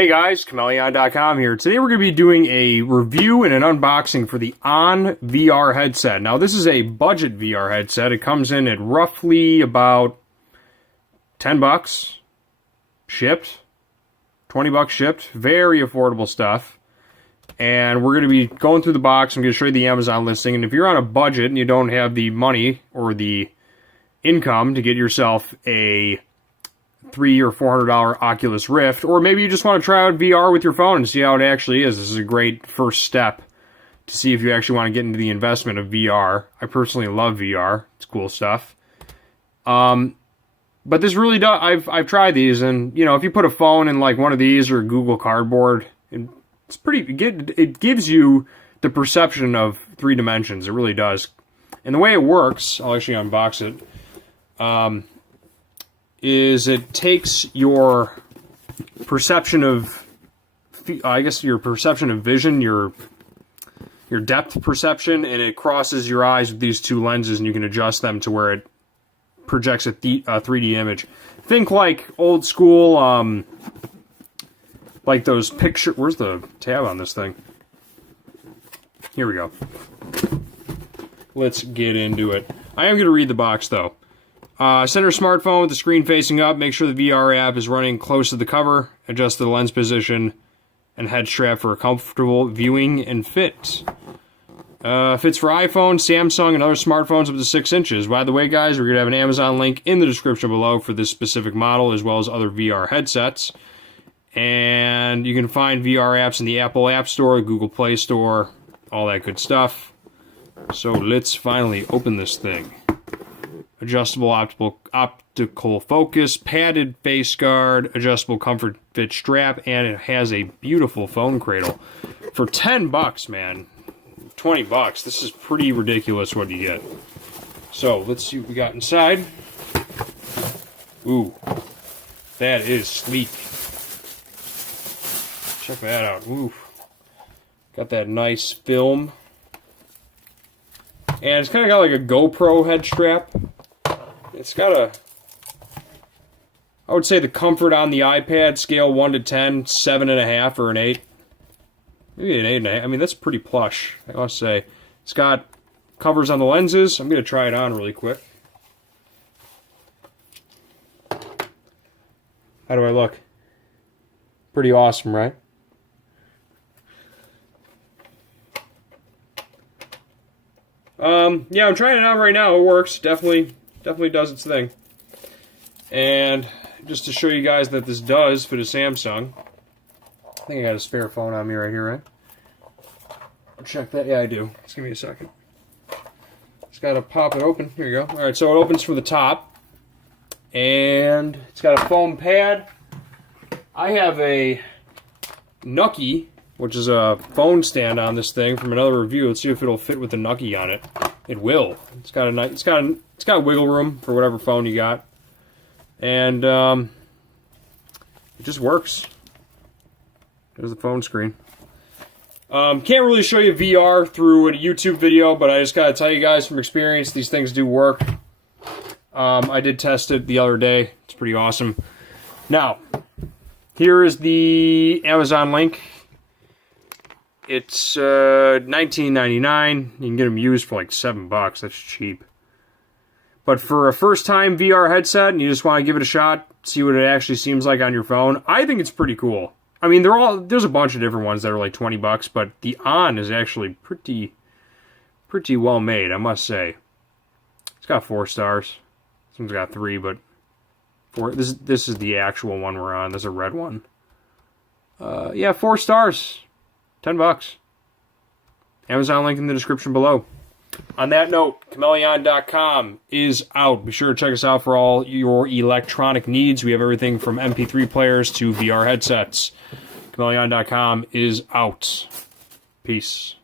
Hey guys, Chmelaeon.com here. Today we're going to be doing a review and an unboxing for the ONN VR headset. Now this is a budget VR headset. It comes in at roughly about $10 shipped, $20 shipped. Very affordable stuff. And we're going to be going through the box. I'm going to show you the Amazon listing. And if you're on a budget and you don't have the money or the income to get yourself a $300 or $400 Oculus Rift, or maybe you just want to try out VR with your phone and see how it actually is. This is a great first step to see if you actually want to get into the investment of VR. I personally love VR. It's cool stuff. But this really does. I've tried these, and you know, if you put a phone in like one of these or Google Cardboard, it's pretty. It gives you the perception of 3 dimensions. It really does. And the way it works, I'll actually unbox it. Is it takes your perception of, I guess your perception of vision, your depth perception, and it crosses your eyes with these 2 lenses, and you can adjust them to where it projects a 3D image. Think like old school, like those picture. Where's the tab on this thing? Here we go. Let's get into it. I am going to read the box though. Center smartphone with the screen facing up. Make sure the VR app is running close to the cover. Adjust the lens position and head strap for a comfortable viewing and fit. Fits for iPhone, Samsung, and other smartphones up to 6 inches. By the way, guys, we're going to have an Amazon link in the description below for this specific model, as well as other VR headsets. And you can find VR apps in the Apple App Store, Google Play Store, all that good stuff. So let's finally open this thing. Adjustable optical focus, padded face guard, adjustable comfort fit strap, and it has a beautiful phone cradle. For $10, man, $20, this is pretty ridiculous what you get. So, let's see what we got inside. Ooh, that is sleek. Check that out. Ooh, got that nice film. And it's kind of got like a GoPro head strap. It's got a, I would say the comfort on the iPad scale 1 to 10, 7.5 or an 8. Maybe an 8.5. I mean, that's pretty plush, I must say. It's got covers on the lenses. I'm going to try it on really quick. How do I look? Pretty awesome, right? Yeah, I'm trying it out right now. It works. Definitely does its thing. And just to show you guys that this does fit a Samsung, I think I got a spare phone on me right here, right? I'll check that. Yeah, I do. Just give me a second. Just got to pop it open. Here you go. Alright, so it opens from the top. And it's got a foam pad. I have a Nucky, which is a phone stand on this thing from another review. Let's see if it'll fit with the Nucky on it. It will. It's got a nice. It's got wiggle room for whatever phone you got, and it just works. There's the phone screen. Can't really show you VR through a YouTube video, but I just gotta tell you guys from experience, these things do work. I did test it the other day. It's pretty awesome. Now, here is the Amazon link. It's $19.99. You can get them used for like $7. That's cheap. But for a first-time VR headset, and you just want to give it a shot, see what it actually seems like on your phone, I think it's pretty cool. I mean, there's a bunch of different ones that are like $20, but the ONN is actually pretty well made, I must say. It's got 4 stars. This one's got 3, but 4. This is the actual one we're on. There's a red one. Yeah, 4 stars. $10. Amazon link in the description below. On that note, Chmelaeon.com is out. Be sure to check us out for all your electronic needs. We have everything from MP3 players to VR headsets. Chmelaeon.com is out. Peace.